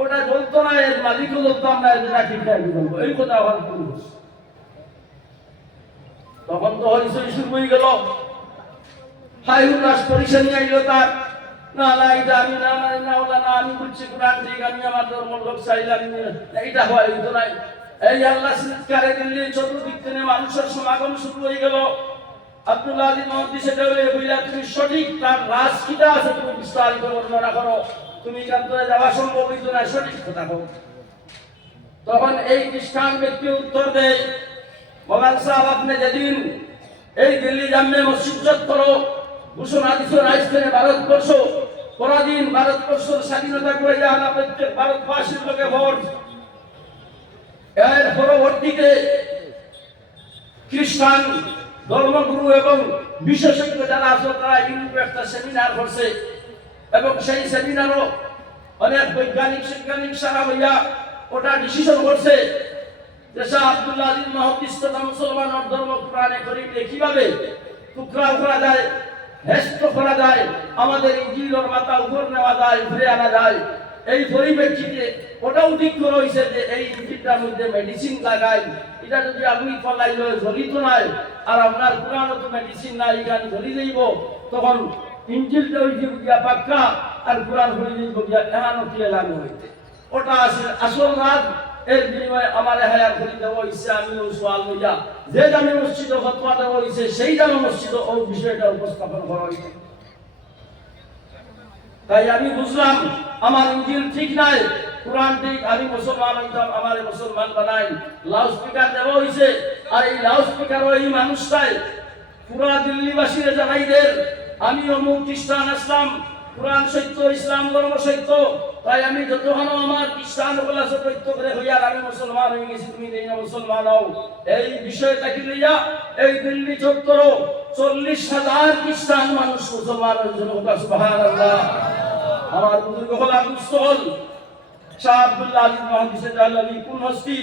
ওটা জ্বলতো না, এর মালিকও জ্বলতাম না ঠিক না জ্বলবো। এই কথা আমার ভুল তখন তো হইচই শুরু হয়ে গেল। হাই উল্লাস পরীক্ষা আইলো তার। না না এটা আমি না মানে না ওলা না, আমি বুঝছি কোরআন ঠিক, আমি আমার ধর্ম লোক চাইলাম এইটা হয় হইতো নাই। এই আল্লাহ সিদ্ধারে দিল্লি চতুর্দিক থেকে মানুষের সমাগম শুরু হয়ে গেল। আব্দুল্লাহ আলী মহাদি সেটা বলে তুমি সঠিক, তার রাজ কিটা আছে তুমি বিস্তারিত বর্ণনা করো। তুমি এখান যাওয়া সম্ভব হইতো না, সঠিক কথা হোক তখন এই খ্রিস্টান ব্যক্তি উত্তর দেয় মোবাইল সাহেব, আপনি যেদিন এই দিল্লি জামে মসজিদ চত্বর ঘোষণা দিছ রাজধানী ভারতবর্ষ, পরাধীন ভারতবর্ষের স্বাধীনতা করে যান প্রত্যেক ভারতবাসীর লোকে ভোট। এর পরবর্তীতে খ্রিস্টান ধর্মগুরু এবং বিশেষজ্ঞ যারা আছে, তারা ইউরোপে একটা সেমিনার করছে। এবং সেই সেমিনারও অনেক বৈজ্ঞানিক শৈজ্ঞানিক সারা হইয়া ওটা ডিসিশন করছে যে শাহ আব্দুল্লাহ আলী মহাদিস তথা মুসলমানের ধর্ম কোরআনে করিলে কীভাবে টুকরাও করা যায়, হেস্ত করা যায়, আমাদের ইঞ্জিলর মাথা উপর নেওয়া যায় ঘুরে আনা যায়, এই পরিপ্রেক্ষিতে ওটাও ঠিক করা হয়েছে যে এই ইঞ্জিনটার মধ্যে মেডিসিন লাগাই। এটা যদি আপনি ফলাই জ্বলিত নাই, আর আপনার কোরআনও তো মেডিসিন নাই, এখানে জ্বলি যাইব, তখন ইঞ্জিলটা ওই গিয়া আর কোরআন হয়ে গিয়া হইতে। ওটা আসল রাত, এর বিনিময়ে আমার হয়েছে আমি সোয়াল লইয়া। যে মসজিদে ফতোয়া সেই মসজিদে ও বিষয়টা উপস্থাপন করা তাই আমি বুঝলাম, আমার ইঞ্জিল ঠিক নাই, কোরআন ঠিক, আমি মুসলমান হইতাম, আমার মুসলমান বানাই। লাউড স্পিকার দেওয়া আর এই লাউড এই মানুষটাই পুরা দিল্লিবাসীর জানাইদের আমি অমুক খ্রিস্টান আসলাম। কোরআন সত্য, ইসলাম ধর্ম সত্য। তাই আমি যতক্ষণ আমার খ্রিস্টান বলা সত্য করে হইয়ার আমি মুসলমান হয়ে গেছি, তুমি দেই না মুসলমান হও। এই বিষয়টাকে লইয়া এই দিল্লি চত্বর চল্লিশ হাজার খ্রিস্টান মানুষ মুসলমান হয়েছিল সুবাহান আল্লাহ আমার বুজুর্গ হল আগুস্ত হল শাহ আব্দুল্লাহ আলী মহাদিসে জালালি কোন হস্তি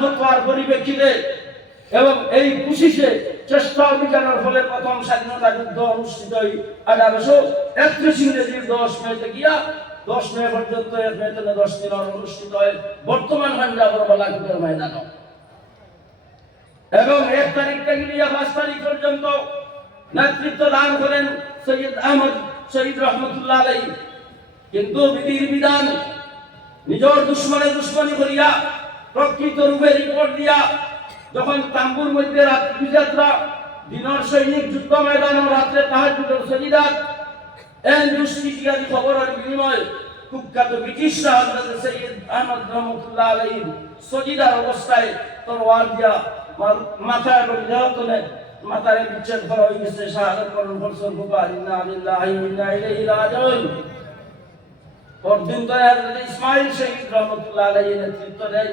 ফতোয়ার পরিপ্রেক্ষিতে এবং এই পঁচিশে চেষ্টা অভিযানের ফলে প্রথম স্বাধীনতা যুদ্ধ অনুষ্ঠিত হয় আঠারোশো একত্রিশ ইংরেজির দশ মেতে গিয়া, দশ মে পর্যন্ত এক মে থেকে দশ দিন অনুষ্ঠিত হয় বর্তমান পাঞ্জাবর বালাকুটের ময়দান। এবং এক তারিখ থেকে নিয়ে পাঁচ তারিখ পর্যন্ত নেতৃত্ব দান করেন সৈয়দ আহমদ শহীদ রহমতুল্লাহ আলাই। কিন্তু বিধির বিধান, নিজের দুশ্মনে দুশ্মনী করিয়া, প্রকৃত রূপে রিপোর্ট দিয়া যখন তাম্বুর মধ্যে রাত্রি যাত্রা দিনের সৈনিক যুদ্ধ ময়দান ও রাত্রে তাহার যুদ্ধের সজিদাত এন খবরের বিনিময় কুখ্যাত ব্রিটিশরা হজরত সৈয়দ আহমদ রহমতুল্লাহ সজিদার অবস্থায় তরোয়ার দিয়া মাথা এবং দেহতলে মাথায় বিচ্ছেদ করা হয়ে গেছে। শাহাদত বুবা ইন্না ইন্না পরদিন তো শহীদ রহমতুল্লাহ নেতৃত্ব দেন।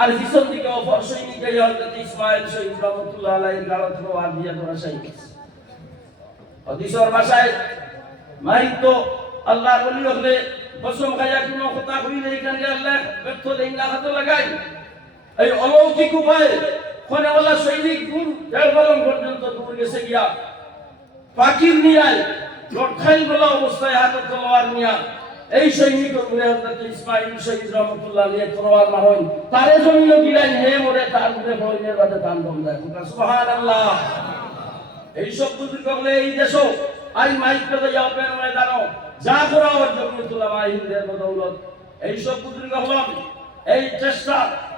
আর পিছন দিকে অপর সৈনিক এই হযরত ইসমাইল শহীদ রহমতুল্লাহ আলাইহির গালত আর দিয়া সাই গেছে। হদিসর ভাষায় মাহিত আল্লাহ বলি হলে কসম খাইয়া কোনো কথা কইলে এখানে আল্লাহ ব্যর্থ না হাতে লাগাই এই অলৌকিক উপায় ফনেওয়ালা সৈনিক দূর, দেড় পর্যন্ত দূর গেছে গিয়া। পাখির নিয়ায় লক্ষাইল বলা অবস্থায় হাতে তলোয়ার নিয়া এই সৈনিক ইসমাইল শহীদ রহমতুল্লাহ আলাইহি তলোয়ার মারন তারে গিলান হে মরে, তার উপরে ফরিনের বাদে দান দম দেয় সুবহানাল্লাহ। এই সব বুজুর্গ বলে, এই দেশ আই মাইক পেতে পেন যা করা ওর জন্য তুলা মাই হিন্দের বদৌলত। এই সব হলাম এই চেষ্টা,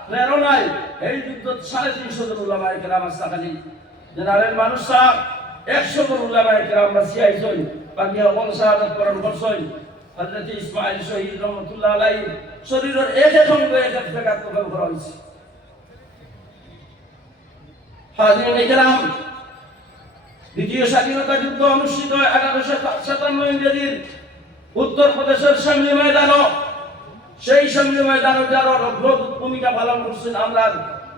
প্রেরণায় এই যুদ্ধ সাড়ে তিনশো জন উলামায় কেরাম আস্তাখালি জেনারেল মানুষরা একশো জন উলামায় কেরাম বাসি আইসই বাকি শাহাদত করণ করছই হজরত ইসমাইল শহীদ রহমতুল্লাহ আলাই শরীরের এক এক অঙ্গ, এক এক জায়গা কবল করা দ্বিতীয় স্বাধীনতা যুদ্ধ অনুষ্ঠিত হয় সাতান্ন ইংরেজির উত্তর প্রদেশের সামনে ময়দানও সেই সামনে ময়দানও যারা অগ্রত ভূমিকা পালন করছেন আমরা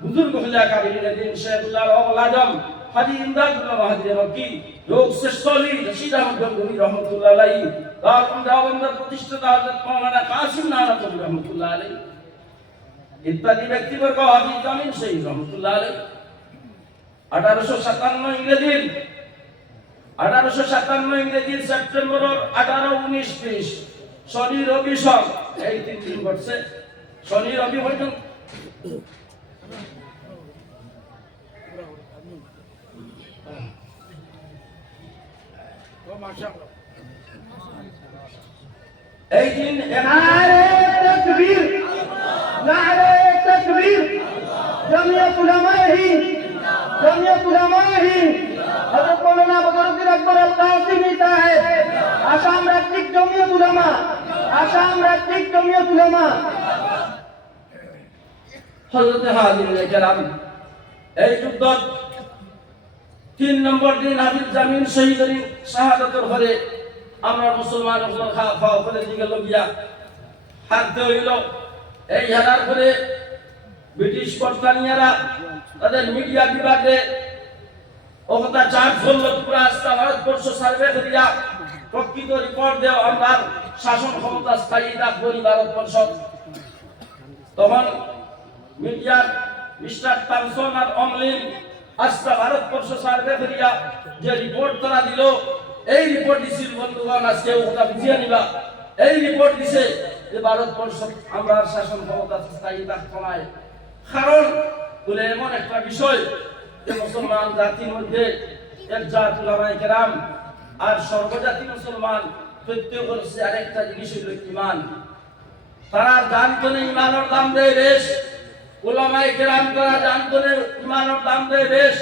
বুজুর্গ হলে কাবিলিন দিন শেখুল্লাহ আজম হাজি ইমদাদুল্লাহ মাহাদির মক্কি যোগ শ্রেষ্ঠ আলী রশিদ আহমদ গঙ্গুহি রহমতুল্লাহ আলাই দারুল দাওবন্দার প্রতিষ্ঠাতা হযরত মাওলানা কাসিম নানাতুল রহমতুল্লাহ আলাই ইত্যাদি ব্যক্তিবর্গ হাজি জামিন শহীদ রহমতুল্লাহ আলাই আঠারোশো সাতান্ন ইংরেজির আঠারোশো সাতান্ন ইংরেজির সেপ্টেম্বর আঠারো উনিশ বিশ শনি রবি সব এই তিন দিন ঘটছে শনি রবি পর্যন্ত এই দিন নারে তকবীর নারে তকবীর জমিয়ত উলামায়ে হিন্দ জমিয়ত উলামায়ে। হিন্দ হযরত মাওলানা বদরুদ্দিন আকবর আল-কাসিমি সাহেব, আসাম রাজ্যিক জমিয়ত উলামা, আসাম রাজ্যিক জমিয়ত উলামা। হযরত হাজির এই যুদ্ধ তিন নম্বর দিন হাবিব জামিন শহীদ শাহাদতের ঘরে আমরা মুসলমান করে দিকে লগিয়া হারতে হইল এই হারার পরে ব্রিটিশ কর্তানিয়ারা তাদের মিডিয়া বিভাগে ওকথা চার্জ করল পুরা আস্থা ভারতবর্ষ সার্ভে করিয়া প্রকৃত রিপোর্ট দেও আমরা শাসন ক্ষমতা স্থায়ী রাখব ভারতবর্ষ। তখন মিডিয়ার মিস্টার টমসন আর অমলিন আজকে ভারতবর্ষ সার্ভে করিয়া যে রিপোর্ট তারা দিল, এই রিপোর্ট দিছিল বন্ধুগণ, আজকে ওটা বুঝিয়ে নিবা। এই রিপোর্ট দিছে যে ভারতবর্ষ আমরা শাসন ক্ষমতা স্থায়ী থাকতো নাই। কারণ, বলে এমন একটা বিষয় যে মুসলমান জাতির মধ্যে এক জাত কেরাম আর সর্বজাতি মুসলমান প্রত্যেকের সে আরেকটা জিনিস হইল ইমান। তারা জানতো না ইমানের দাম দেয় বেশ। ওলামাই কেরাম তারা জানতো না ইমানের দাম দেয় বেশ।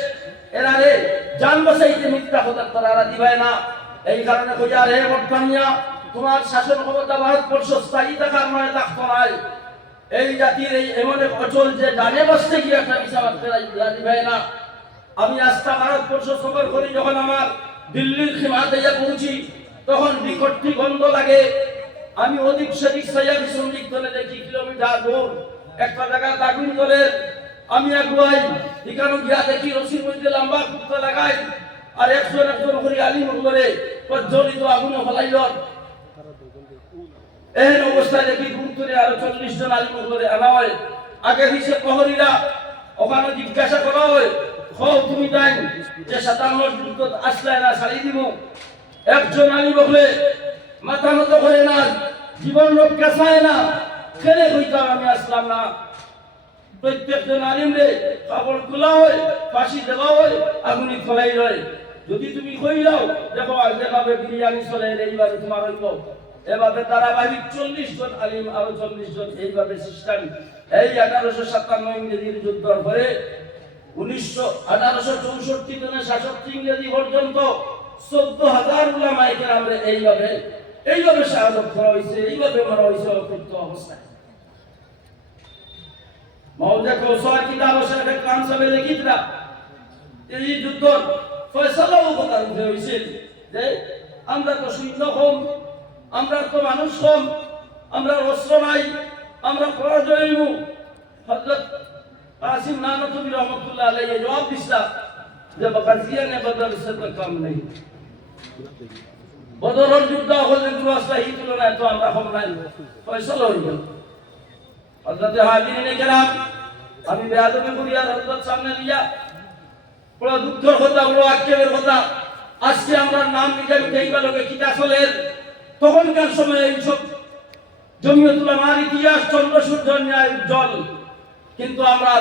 এরা রে, জান বসাইতে মিথ্যা কথা তারা দিবায় না। এই কারণে কইয়া রে বর্তমানিয়া তোমার শাসন ক্ষমতা ভারতবর্ষ স্থায়ী থাকার নয়, থাকতো নাই এই জাতির এই এমন এক অচল যে জানে বসতে গিয়ে একটা বিষয় দিবাই না। আমি আস্থা ভারতবর্ষ সফর করি যখন আমার দিল্লির সীমাতে যা পৌঁছি, তখন বিকটটি গন্ধ লাগে। আমি অধিক সেদিক সাইয়া ভীষণ দিক ধরে দেখি কিলোমিটার দূর। একটা জায়গা আগুন ধরে আমি আগুয়াই এখানে গিয়া দেখি রশির মধ্যে লম্বা কুত্তা লাগাই আর একজন একজন করে আলিম করে প্রজ্বলিত আগুন ফলাইল। এহেন অবস্থায় দেখি করে আরও চল্লিশ জন আলিম করে আনা হয়। আগে দিছে প্রহরীরা, ওখানে জিজ্ঞাসা করা হয়, হও, তুমি তাই যে সাতান্ন যুদ্ধ আসলে না ছাড়ি দিব একজন আলী বলে, মাথা মতো করে না, জীবন রক্ষা চায় না। খেলে হইতাম আমি আসলাম না? প্রত্যেকজন আলিম রে, কাপড় খোলা হয়, ফাঁসি দেওয়া হয়, আগুনি ফলাই রয়। যদি তুমি কই যাও দেখো যেভাবে বিরিয়ানি চলে, এইভাবে তোমার হইব। এভাবে ধারাবাহিক চল্লিশ জন আলিম আরও চল্লিশ জন এইভাবে সিস্টেম। এই এগারোশো সাতান্ন ইংরেজির যুদ্ধর পরে উনিশশো আঠারোশো চৌষট্টি জনের শাসক ইংরেজি পর্যন্ত চোদ্দ হাজার উলামায়ে কেরামরে এইভাবে এইভাবে শাহাদত করা হয়েছে এইভাবে মারা হয়েছে অকৃত অবস্থায়। মৌজা কৌশল, কিতাব শেখ কাম সাহেব লিখিতরা এই যুদ্ধ ফয়সালাও উঠে হয়েছিল যে আমরা তো সৈন্য কম আমরা তো মানুষ কম আমরা অস্ত্র নাই, আমরা পরাজয় হযরত কাসিম নানতুবি রহমতুল্লাহ আলাইহি জবাব দিছা যে বাকাজিয়া নে বদল সে তো কম নেই। বদরের যুদ্ধ হলে দুরাস্তা এই তুলনায় তো আমরা কম নাই। ফয়সালা হয়ে গেল। হযরত হাজিরিনে কেরাম আমি বেয়াদবি করি আর হযরত সামনে লিয়া বড় দুঃখের কথা, বড় আক্ষেপের কথা। আজকে আমরা নাম মিটাই মিটাই লোকে কিতা চলের তখনকার সময় এইসব জমিয়তুল আমার ইতিহাস, চন্দ্র, সূর্য, ন্যায় উজ্জ্বল কিন্তু আমরা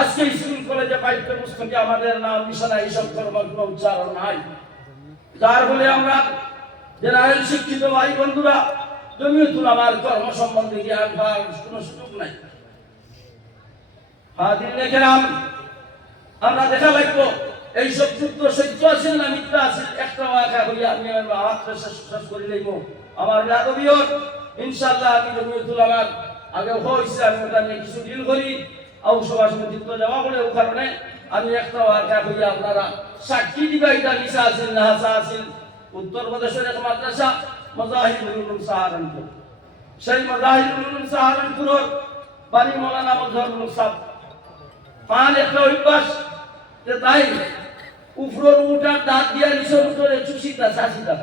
আজকে স্কুল কলেজে পাঠ্য পুস্তকে আমাদের নাম নিশানা এইসব কর্ম কোনো উচ্চারণ নাই। যার ফলে আমরা জেনারেল শিক্ষিত ভাই বন্ধুরা জমিয়তুল আমার কর্ম সম্বন্ধে জ্ঞান সুযোগ নাই। আমরা দেখা লাগবো, এই সব যুদ্ধ সহ্য আছে না একটা একা হইয়া আমি আমার শেষ করে আমার রাগবিও ইনশাআল্লাহ আমি আগে হইছে আমি ওটা নিয়ে কিছু ডিল করি। আউ সবার সমিতিত্ব যাওয়া বলে ও কারণে আমি একটা একা হইয়া আপনারা সাক্ষী দিবা, এটা মিশা আছিল না হাসা আছিল উত্তরপ্রদেশের এক মাদ্রাসা মজাহিদুল উলুম সাহারানপুর সেই মজাহিদুল উলুম সাহারানপুর বানি মৌলানা মজহরুল সাহেব পান একটা অভ্যাস যে তাই উপরের উঠার দাঁত দিয়া নিচের উঠরে চুষিতা, চাষিতা।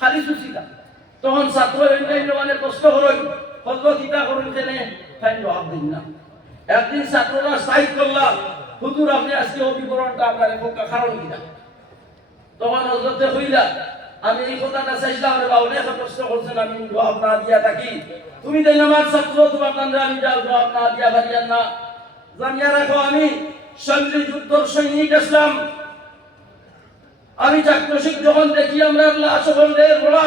খালি চুষিতা। তখন ছাত্র অন্যান্য মানে কষ্ট করই কত কিতা করুন তেনে তাই জবাব দিন না। একদিন ছাত্ররা সাহিদ করলাম হুজুর, আপনি আজকে অভিবরণটা আপনার এখনকার কারণ কিনা তখন হজরতে হইলা আমি এই কথাটা চাইছিলাম রে বাবু, এখন প্রশ্ন করছেন, আমি জবাব না দিয়া থাকি। তুমি তাই আমার ছাত্র তোমার কান্দে আমি জবাব না দিয়া পারিয়ান না। জানিয়া রাখো, আমি সঙ্গী যুদ্ধর সৈনিক আসলাম। আমি চাকরসিক যখন দেখি, আমরা সকলের বড়া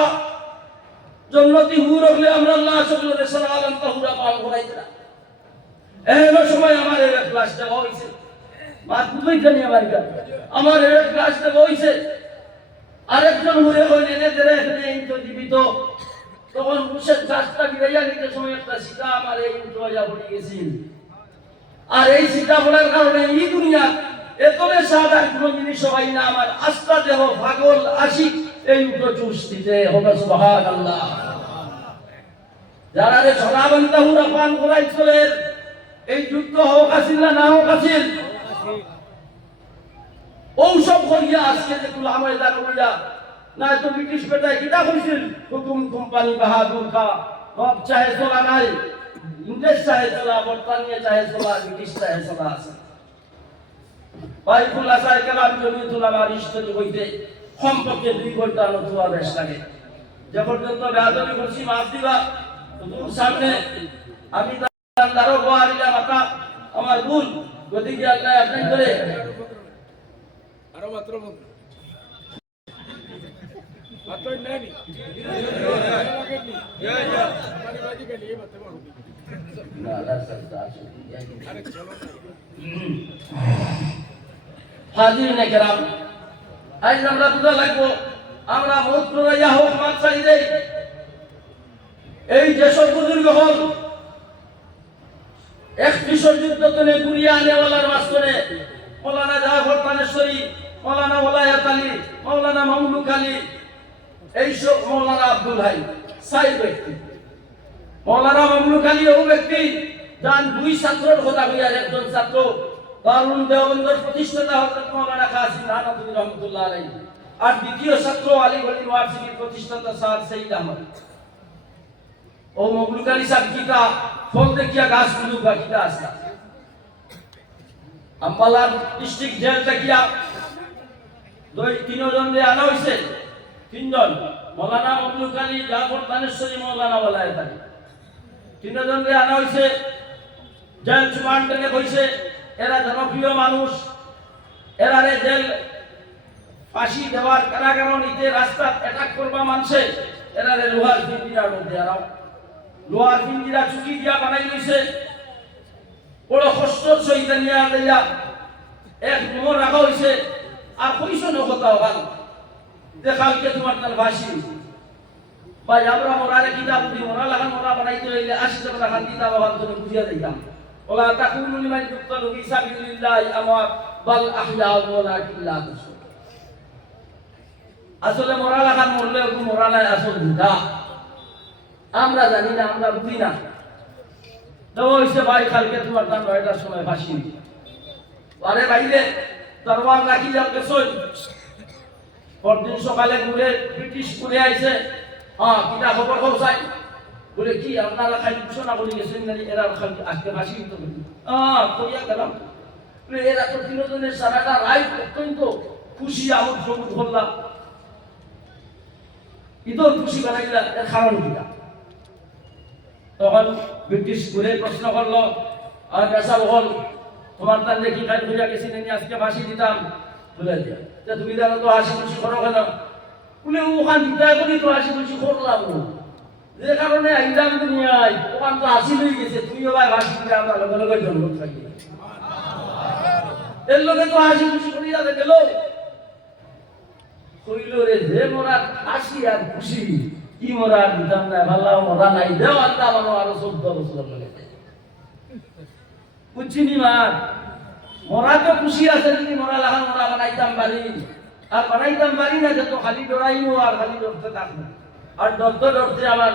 জন্নতি হুর হলে আমরা আল্লাহ সকলের সালাম তাহুরা পাল করাই দিলাম এমন সময় আমার এর ক্লাস দেওয়া হয়েছে মাত জানি আমার আমার এর ক্লাস দেওয়া হয়েছে আরেকজন হুরে হইলে এনে দেরে এখানে ইন্টো জীবিত। তখন মুসের গাছটা বিরাইয়া নিতে সময় একটা সীতা আমার এই হইয়া পড়ে গেছিল। আর এই সীতা বলার কারণে এই দুনিয়া এতলে সাদার কোন জিনিস সবাই না। আমার আস্থা দেহ পাগল, আশিক, এই উটো চুষ দিতে হবে সুবহান আল্লাহ যারা রে সরাবন্তা হুরা পান করাই চলে, এই যুদ্ধ হোক আসিল না হোক আসিল ঔষধ করিয়া আজকে যে তুলা আমার দান করিয়া না তো ব্রিটিশ পেটায় কিতা কইছিল? হুকুম কোম্পানি বাহাদুর খা, সব চাহে চলা নাই। ইংরেজ চাহে চলা বর্তানিয়া চাহে চলা, ব্রিটিশ চাহে চলা আছে। জমি তোলা ইষ্টজি হইতে, সম্পর্কে দুই ঘণ্টা নতুবা বেশ লাগে। যে পর্যন্ত বেহাদরি করছি, মাফ দিবা। তোর সামনে, আমি তারও গোয়ারিলা মাতা আমার ভুল। গতিকে আল্লাহ আপনার করে అరవత్ర ముందు ಹತ್ತೊಂದು ನಾನಿ ಮನೆ ಬಾಜಿಗಲ್ಲಿ ಮತ್ತೆ হাজির নেকেরাম আজ আমরা দুটো লাগবো। আমরা বহুত প্রণয়া হোক মাতসাই দেই এই যেসব বুজুর্গ হল এক বিশ্বযুদ্ধ গুড়িয়া নেওয়ালার মাঝখানে মৌলানা জাহাফর পানেশ্বরী মৌলানা ওলায়াত আলী, মৌলানা মামলুক আলী, এইসব মৌলানা আব্দুল হাই সাই ব্যক্তি। মৌলানা মামলুক আলী ও ব্যক্তি যান দুই ছাত্রের কথা কইয়ার একজন ছাত্র, দারুল দেওবন্দর প্রতিষ্ঠাতা হযরত মাওলানা কাসিম রাহমাতুল্লাহ রহমাতুল্লাহ আর দ্বিতীয় ছাত্র আলীগড় ইউনিভার্সিটির প্রতিষ্ঠাতা স্যার সঈদ আহমদ। ও মমলুক আলী সাহেব কিটা ফল দেখিয়া গাছগুলো বাকিটা আসলা আম্বালার ডিস্ট্রিক্ট জেল দেখিয়া দুই তিনজন যে আনা হয়েছে তিনজন, মৌলানা মমলুক আলী জাফর তানেশ্বরী মৌলানা ওলায়ত আলী তিনজন যে আনা হয়েছে জেল সুপারটেনে কইছে, এরা জনপ্রিয় মানুষ এরা রে জেল ফাঁসি দেওয়ার কারাগার নিতে রাস্তা অ্যাটাক করবা মানুষে এরা রে লোহার পিঞ্জিরার মধ্যে আরাও লোহার পিঞ্জিরা চুকি দিয়া বানাই লইছে বড় কষ্ট সহিত নিয়া এক মোর রাখা হইছে। আর কইছো নকতা ভালো দেখালকে তোমার তার ভাসি ভাই, আমরা মোরারে কিতাব দি মোরা লাগান মোরা বানাইতে হইলে আশি টাকা কিতাব বাগান তুমি বুঝিয়া দিতাম ওলা আমওয়াত, বাল আহয়াউ ওয়ালাকিন লা তুসিরুন আসলে লাগান, মরলে মোরা নাই, আসল ভিটা আমরা জানি না, আমরা বুঝি না। দেওয়া হয়েছে ভাই, কালকে তোমার দাম নয়টার সময় ফাঁসি আরে বাইরে দরবার রাখি যাবে সই। পরদিন সকালে ঘুরে ব্রিটিশ ঘুরে আইছে। হ্যাঁ কিটা খবর খবর চাই? বলে, কি, আপনারা খালি ঘোষণা করে গেছেন না এরা খালি আজকে দিতে বলি। হ্যাঁ কইয়া গেলাম। এরা তো তিনজনের সারাটা রায় অত্যন্ত খুশি, আমোদ সবুজ করলাম। ইদর খুশি বানাইলা, এর কারণ কিটা তখন ব্রিটিশ ঘুরে প্রশ্ন করল, আর পেশা বহল। তোমার তার দেখি খাই বুঝা গেছি নাকি আজকে ফাঁসি দিতাম। বলে দিয়া, তা তুমি জানো তো, হাসি খুশি করো কেন? ওখান করি তো হাসি খুশি করলাম। যে কারণে আইলাম দুনিয়ায় ওখান তো আসি লই গেছে তুইও ভাই ভাসি করে আমরা লগে লগে জন্ম থাকি। এর লগে তো হাসি খুশি করিয়া গেল। কইল, রে, যে মোরা হাসি আর খুশি, কি মোরা দিতাম না ভাল্লা মোরা নাই, দেও আল্লাহ আরও চোদ্দ বছর লাগে। বুঝছিনি মা মোরা তো খুশি আছে যদি মোরা লাগান মোরা বানাইতাম বাড়ি। আর বানাইতাম বাড়ি না যে তো খালি ডরাইমো আর খালি ডরতে থাকব। আর ডরতে ডরতে আমার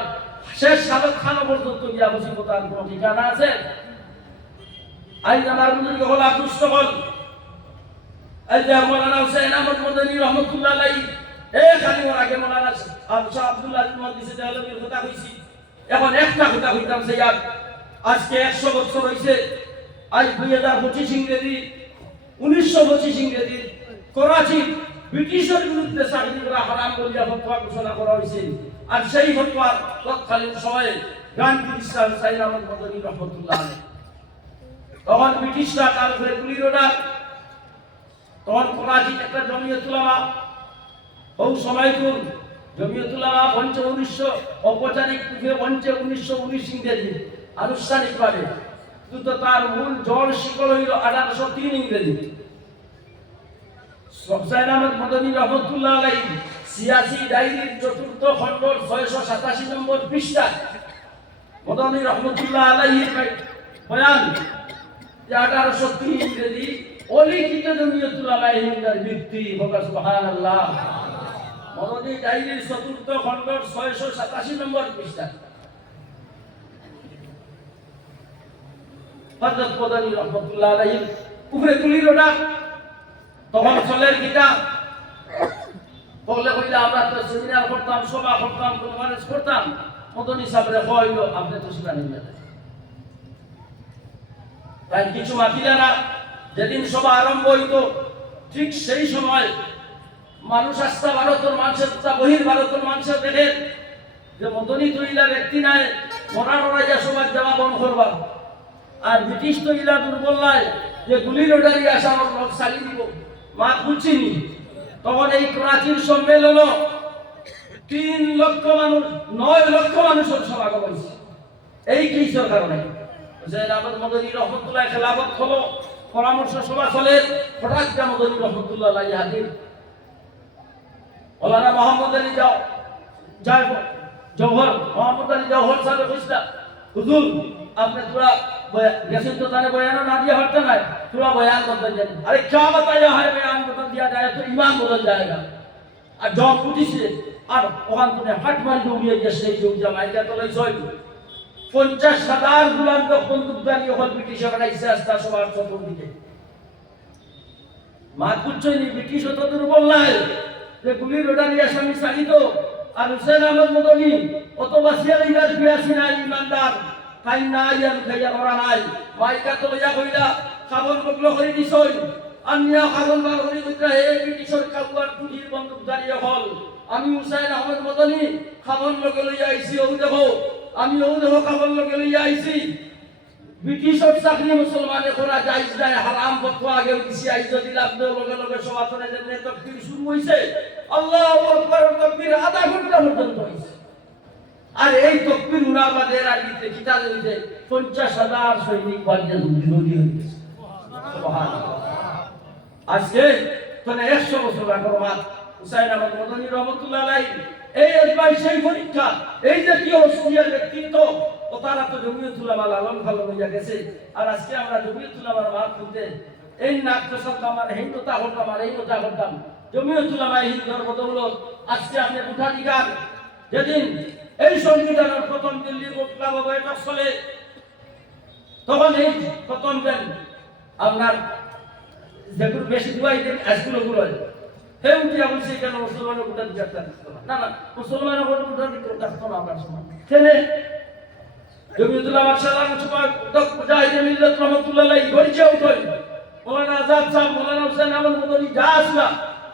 শেষ সাবেক খানো পর্যন্ত গিয়া বসি কোথার কোনো ঠিকানা আছে? আজ আমার বুজুর্গ হল আকুষ্ট হল। যে মৌলানা হুসেন আহমদ মদনী রহমতুল্লাহ আলাই, এ খালি আগে মৌলানা শাহ আব্দুল্লাহ মহাদিসে দেহলবীর কথা কইছি এখন একটা কথা কইতাম সেই আজকে একশো বছর হয়েছে আজ দুই হাজার পঁচিশ ইংরেজি, উনিশশো পঁচিশ ইংরেজি, করাচি, ব্রিটিশের বিরুদ্ধে চাকরি করা হারাম বলিয়া ফতোয়া ঘোষণা করা হয়েছে। আর সেই ফতোয়া তৎকালীন সময়ে গান্ধী ইসলাম সাইন আহমদ মদনী রহমতুল্লাহ তখন ব্রিটিশরা তার উপরে গুলি রোডার তখন করাচি একটা জমিয়তুলামা বহু সময় কোন জমিয়তুলামা পঞ্চ উনিশশো, ঔপচারিক পঞ্চ উনিশশো উনিশ ইংরেজি, আনুষ্ঠানিকভাবে কিন্তু তার মূল জল শিকড় হইল আঠারোশো তিন ইংরেজি। সবসাইন আহমদ মদনী রহমতুল্লাহ আলাই সিয়াসি ডায়েরির চতুর্থ খণ্ড ছয়শো সাতাশি নম্বর পৃষ্ঠা। মদনী রহমতুল্লাহ আলাইহির বয়ান যে আঠারোশো তিন ইংরেজি অলিখিত জমিয়তুল আলাইহিন্দার ভিত্তি হোকা, সুবহানাল্লাহ। মদনী ডায়েরির চতুর্থ খণ্ডর ছয়শো সাতাশি নম্বর পৃষ্ঠা। হযরত মদনী রহমতুল্লাহ উপরে তুলিল না তখন চলের আমরা তো সেমিনার করতাম, সভা করতাম কনফারেন্স করতাম। আপনি তো তাই কিছু যেদিন সভা আরম্ভ হইত, ঠিক সেই সময় মানুষ আস্থা ভারতের মানুষের বহির ভারতের মানুষের দেখে যে মদনী তৈলা ব্যক্তি নাই, মরা মরাইয়া সমাজ দেওয়া বন্ধ করবা। আর ব্রিটিশ তৈলা দুর্বল নাই যে গুলি রোডারি আসা আমার লোক চালি দিব। মা বুঝছিনি তখন এই প্রাচীন সম্মেলন তিন লক্ষ মানুষ, নয় লক্ষ মানুষের সমাগম হয়েছে। এই কিসের কারণে? যে আহমদ মদনী রহমতুল্লাহ খেলাফত হলো, পরামর্শ সভা চলে হঠাৎ মদনী রহমতুল্লাহ আলাই হাজির ওলানা মোহাম্মদ আলী যাও যাই জওহর, মোহাম্মদ আলী জওহর সাহেব হুজুর, আপনি তোরা গেছেন তো তানে বয়ান না দিয়ে হটতে নাই তোরা বয়ান বদল যান আরে क्या बताया है बयान बदल दिया जाए तो ईमान बदल जाएगा আর জব উঠিছে আর ওখান থেকে হাট মারি দৌড়িয়ে গিয়ে সেই যোগ জামাইকা তলাই ছয় পঞ্চাশ হাজার গুলান্ত বন্দুকধারী হল ব্রিটিশ বানাইছে আস্তে সবার চতুর্দিকে মা বুঝছনি ব্রিটিশ অত দুর্বল নাই যে গুলি রোডারি আসামি চালিত আর হুসেন আহমদ মদনী অত বাসিয়া ইরাজ বিয়াসি নাই ইমানদার খাই নাই আর খাইয়া করা নাই। মাইকা তো লইয়া কইলা, খাবন বগলো করে দিছই। আমিয়া খাবন বার করে কইতা হে ব্রিটিশর কাউয়ার বন্দুকধারী হল আমি হুসেন আহমদ মদনী খাবন লগে লইয়া আইছি ও দেখো। আমি ও দেখো খাবন লগে লইয়া আইছি ব্রিটিশর চাকরি মুসলমানে করা যাইজ নাই হারাম ফতোয়া আগে দিছি আইজ দিলাম লগে লগে সমাজনে যেমনি তকবীর শুরু হইছে আল্লাহু আকবার আধা ঘণ্টা পর্যন্ত হইছে আর এই তকবীর উনার মাঝে রাজনীতিতে কিতা হইছে, পঞ্চাশ হাজার সৈনিক নদী হইছে সুবহানাল্লাহ। আজকে মানে একশো বছর আগর মাত হুসাইন আহমদ মদনী রহমতুল্লাহ এই আজমাই সেই পরীক্ষা, এই যে কি হসিয়ার ব্যক্তিত্ব, ও তারা তো জমিয়তুল্লাহ আলম ভালো হইয়া গেছে। আর আজকে আমরা জমিয়তুল্লাহ মাল খুলতে এই নাক প্রসাদ আমার হিন্দুতা হতাম আর এই কথা হতাম জমিয়তুল্লাহ হিন্দুর বদৌলত আজকে আপনি উঠাধিকার যেদিন এই সংবিধানের প্রথম দিল্লি গোটলা বৈঠক চলে তখন এই প্রথম দেন আপনার যেগুলো বেশি দুয়াই দেন আজগুলো গুলো হে উঠিয়া বলছে কেন মুসলমানের গোটা থাকতো না না, মুসলমানের গোটা দিকে থাকতো না আমার সময় ছেলে মার্শাল্লাহ সময় ডক মুজাহিদে মিল্লাত রহমাতুল্লাহ আজাদ সাহেব, মৌলানা হোসেন আহমদ মদনী, যা আসলা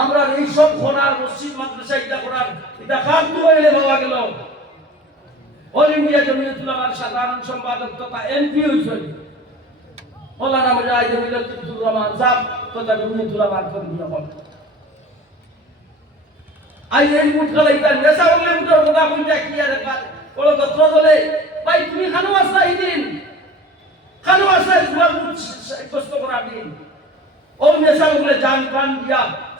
আমরা এই সব খোনার মসজিদ মাদ্রাসা ইটা করার এটা কার দুয়ারে পাওয়া গেল। অল ইন্ডিয়া জমিয়তুল আমার সাধারণ সম্পাদক তথা এমপি হয়েছেন মৌলানা মুজাহিদ রহমান সাহেব, তথা হল এই ইটা নেশা বলে মুঠের কথা কি আর বড় গত্র বলে ভাই, তুমি খানো আসলা দিন? খানো কষ্ট করা দিন? ও নেশা বলে জান প্রাণ দিয়া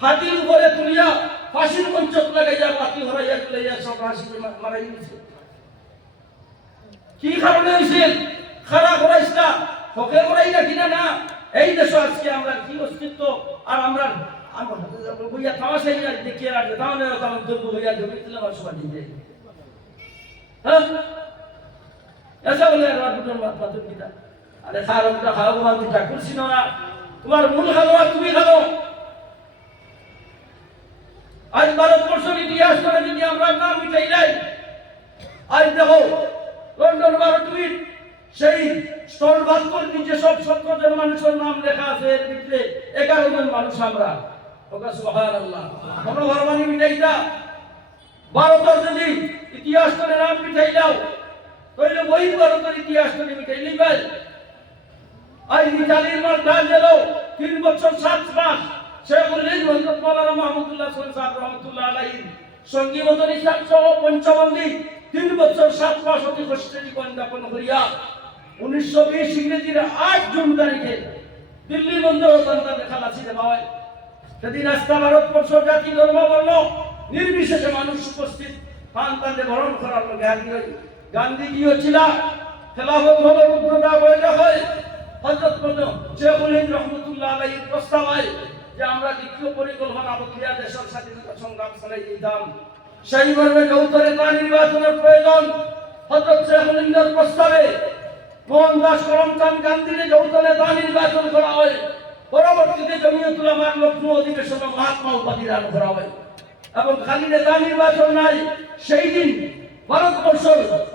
হাতির উপরে তুলিয়া ফাঁসির মঞ্চত লাগাইয়া পাতি হরাইয়া তুলাইয়া সব হাসি মারাই গেছে কি কারণে হয়েছে খারাপ করাইস না হকে না কিনা না? এই দেশ আজকে আমরা কি অস্তিত্ব? আর আমরা বইয়া তামাশাই রাখবে তাহলে তেমন দুর্গ হইয়া জমি দিলে আমার সবাই দিতে হ্যাঁ? এসা বলে আর দুটোর মাত মাতুর কিনা আরে খাওয়া খাওয়া তোমার না মূল আর তুমি খালো আজ ভারতবর্ষের ইতিহাস করে যদি আমরা নাম মিটাই নাই, আজ দেখো, লন্ডন বারো টুইট, সেই স্টল বাস্কর নিচে সব সত্তর মানুষের নাম লেখা আছে এর ভিতরে, এগারো জন মানুষ আমরা। ওকা যদি ইতিহাস নাম ভারতের ইতিহাস আজ তিন বছর সাত মাস। সে বললেন হজরত মাওলানা মাহমুদুল্লাহ সোহেল সাহেব রহমতুল্লাহ আলাইহি সঙ্গী মতন তিন বছর সাত মাস জীবন যাপন করিয়া উনিশশো বিশ ইংরেজির আট জুন তারিখে দিল্লি বন্দর সন্তানে খালাসি দেওয়া হয় ভারতবর্ষ জাতি ধর্ম বর্ণ নির্বিশেষে মানুষ উপস্থিত তাদের বরণ করার লোক গান্ধীজিও ছিল, খেলাফত হলো রুদ্রতা বইটা হয়। হজরত শেখুল রহমতুল্লাহ আলাইহির প্রস্তাব হয় যে আমরা দ্বিতীয় পরিকল্পনা প্রক্রিয়া দেশের স্বাধীনতা সংগ্রাম চালাই দিতাম। সেই মর্মে যৌথ নেতা নির্বাচনের প্রয়োজন। হজরত শেখুল হিন্দের প্রস্তাবে মোহনদাস করমচাঁদ গান্ধীকে যৌথ তা নির্বাচন করা হয়। পরবর্তীতে জমিয়তুল আমার লক্ষ্ণৌ অধিবেশনে মহাত্মা উপাধি দান করা হয়। এবং খালি নেতা নির্বাচন নাই, সেই দিন ভারতবর্ষ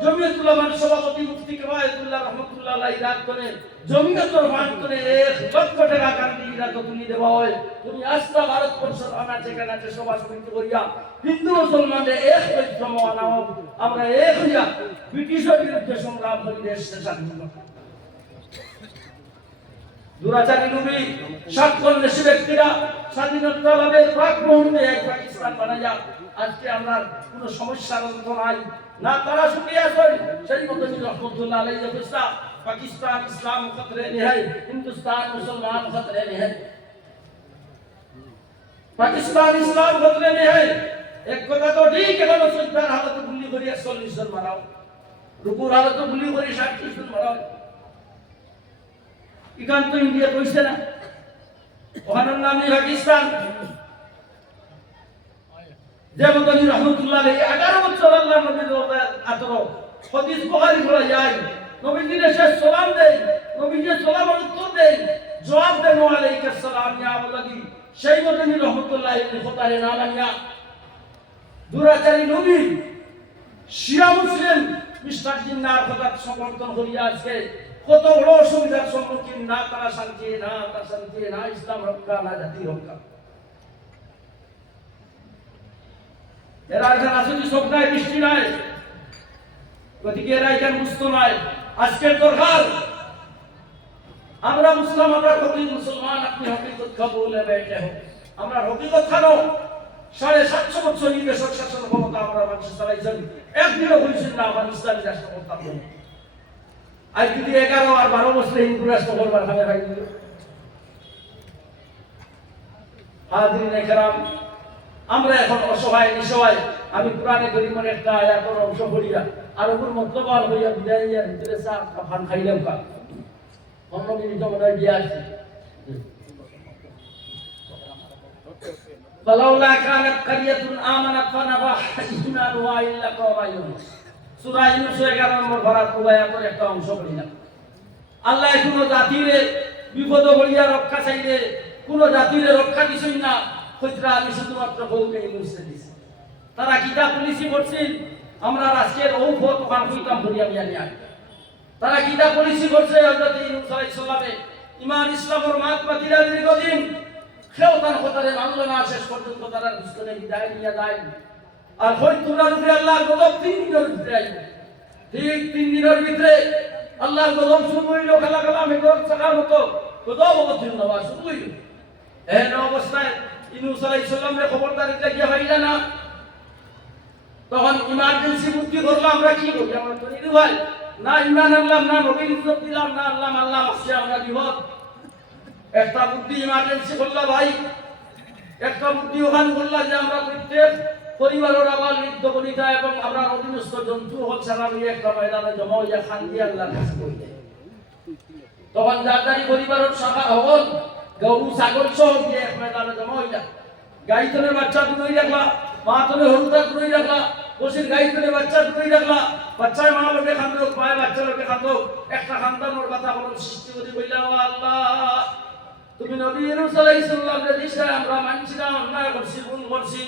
জমিয়তুল আমার সভাপতি মুফতি কেবায়তুল্লাহ রহমতুল্লাহ আলাই রাত করে জমিয়তুল ফান্ড করে এক লক্ষ টাকা গান্ধীরা তো তুলি দেওয়া হয় তুমি আস্থা ভারতবর্ষ আনাচে কানাচে সভা সমিতি করিয়া হিন্দু মুসলমানদের এক আনাও আমরা এক হইয়া ব্রিটিশের বিরুদ্ধে সংগ্রাম করি করতে। দুরাচারী নবী সাতক্ষণ দেশি ব্যক্তিরা স্বাধীনতা লাভের প্রাক মুহূর্তে এক পাকিস্তান বানাইয়া আজকে আমরা কোনো সমস্যার অন্ত নাই। না তারা শুকিয়ে আসেন সেই মতো রহমতুল্লাহ আলাই পাকিস্তান ইসলাম খতরে নেই হিন্দুস্তান মুসলমান খতরে নেই পাকিস্তান ইসলাম খতরে নেই এক কথা তো ঠিক, এখন সত্যার হালত গুলি করিয়া চল্লিশ জন মারাও। রুকুর হালত গুলি করি ষাটত্রিশ জন মারাও। ইখান তো ইন্ডিয়া কইছে না? ওখানের নামই পাকিস্তান। যে মতনি রহমতুল্লাহ এগারো বছর আল্লাহ নবীর আতর হদিস বুখারী পড়া যায়। নবীজি শেষ সালাম দেয় নবীজি সালামের উত্তর দেয়। জবাব দেন আলাইকা সালাম, ইয়া আবুল্লাহি সেই মতনি রহমতুল্লাহ ইবনে খতারে নালামিয়া দুরাচারী নবী, শিয়া মুসলিম, মিস্টার জিন্নার কথা সমর্থন করিয়া আজকে কত বড় অসুবিধার সম্মুখীন? না, তারা শান্তি, না তার শান্তি, না, ইসলাম রক্ষা, না জাতি রক্ষা। এরা এখানে বৃষ্টি নাই গতিকে এরা এখানে বুঝতো নাই। আজকের দরকার, আমরা মুসলাম, আমরা মুসলমান, আপনি বেটে হোক। আমরা সাড়ে সাতশো বছর দেশের শাসন ক্ষমতা আমরা মানুষ চালাইছেন একদিনও বলছেন না ইসলামী রাষ্ট্র আজ যদি এগারো আর বারো বছর হিন্দু রাষ্ট্র করবার খাবে ভাই হাজিরিন একরাম আমরা এখন অসহায় নিসহায় আমি কোরআনে করিমের একটা আয়াতের অংশ পড়িয়া আর ওপর মতলব আর হইয়া বিদায় ভিতরে চা ফান খাইলাম কা পনেরো মিনিট মনে হয় দিয়ে আসছি فلولا كانت قرية آمنت فنفعها إيمانها إلا قوم يونس সূরা ইউনূস 11 নম্বর পারা কুবায়া করে একটা অংশ পড়িলাম আল্লাহ কোন জাতিরে বিপদ হইয়া রক্ষা চাইলে, কোন জাতিরে রক্ষা দিছই না। কইতরা আমি শুধুমাত্র কৌমে ইউনূসে দিছি। তারা কিতাব পুলিশি করছেন আমরা আজকের ও ফত ওখান কইতাম ভরিয়া মিয়া নিয়া তারা কিতাব পুলিশি করছে হযরত ইউনূস আলাইহিস সালামে। ইমান ইসলামের মহাত্মা দিলা দীর্ঘদিন কেউ তার কথারে মানল না শেষ পর্যন্ত তারা দুষ্টনে বিদায় নিয়ে যায়। আর হই তোমরা রূপে আল্লাহ গজব তিন দিনের ভিতরে আইবে। ঠিক তিন দিনের ভিতরে আল্লাহ গজব শুরু হইল খেলা খেলা মেঘর চাকার মতো গজব অবতীর্ণ হওয়া শুরু হইল। এহেন অবস্থায় ইনুস আলাইহিস সালামের খবরদারি লাগিয়া হইলা না। তখন ইমার্জেন্সি বুদ্ধি করলাম আমরা কি করি আমরা তো নিরু ভাই। না ইমান আনলাম, না নবীর ইজ্জত দিলাম, না আল্লাহ আল্লাহ আসছে, আমরা বিপদ। একটা বুদ্ধি ইমার্জেন্সি করলাম ভাই। একটা বুদ্ধি ওখান করলাম যে আমরা প্রত্যেক পরিবারের আবার নৃত্য কবিতা এবং আমরা অধীনস্থ জন্তু সারা মিলে একটা ময়দানে জমা হইয়া খান দিয়ে আল্লাহর কাছে করি তখন যার যারি পরিবারের শাখা হল, গরু, ছাগল সহ দিয়ে এক ময়দানে জমা হইয়া। গাই তলে বাচ্চা দুই রাখলা মা তলে হরুদা দুই রাখলা বসির গাই তলে বাচ্চা দুই রাখলা বাচ্চায় মা লোকে খান্দো পায়ে বাচ্চা লোকে খান্দো একটা খান্দানোর কথা বলুন, সৃষ্টি করে কইলা ও আল্লাহ। তুমি নবী ইউনূস আলাইহিস সালাম রে আমরা মানছি না, অন্যায় করছি ভুল করছি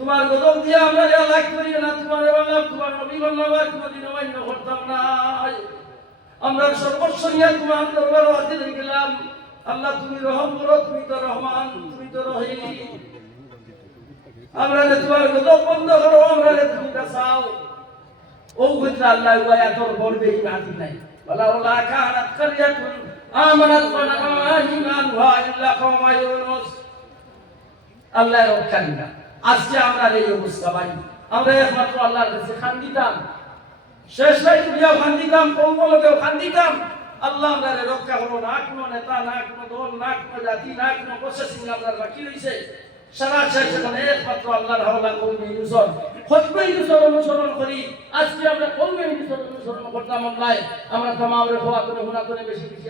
তোমার গজব দিয়ে আমরা লাইক করি না, তোমার বললাম তোমার নবী বললাম আর কোনদিন অমান্য করতাম না। আমরা সর্বস্ব নিয়ে তোমার দরবার হাজির গেলাম। আল্লাহ, তুমি রহম করো, তুমি তো রহমান, তুমি তো রহিম। আমরা যে তোমার গজব বন্ধ করো, আমরা যে তুমি বাঁচাও ও বুঝলে আল্লাহ ওয়া তোর বলবে নাই। বলা ওলা কানাত কারিয়াতুন আমানাত ফানাহা ঈমানুহা ইল্লা কওমা ইউনুস। আল্লাহ রক্ষা দিনা আজকে আমরা এই অবস্থা ভাই। আমরা একমাত্র আল্লাহর কাছে খান দিতাম। শেষ রাইত দিয়া খান দিতাম, কৌমলকেও খান দিতাম। আল্লাহ আমরা রক্ষা করব না, কোনো নেতা না, কোনো দল না, কোনো জাতি না, কোনো প্রশাসন আমরা বাকি রয়েছে সারা শেষ এখন একমাত্র আল্লাহর হাওলা কৌমে ইউসর খতমে ইউসর অনুসরণ করি। আজকে আমরা কৌমে ইউসর অনুসরণ করতাম আল্লাহ আমরা তামাম রেখা করে হুনা করে বেশি বেশি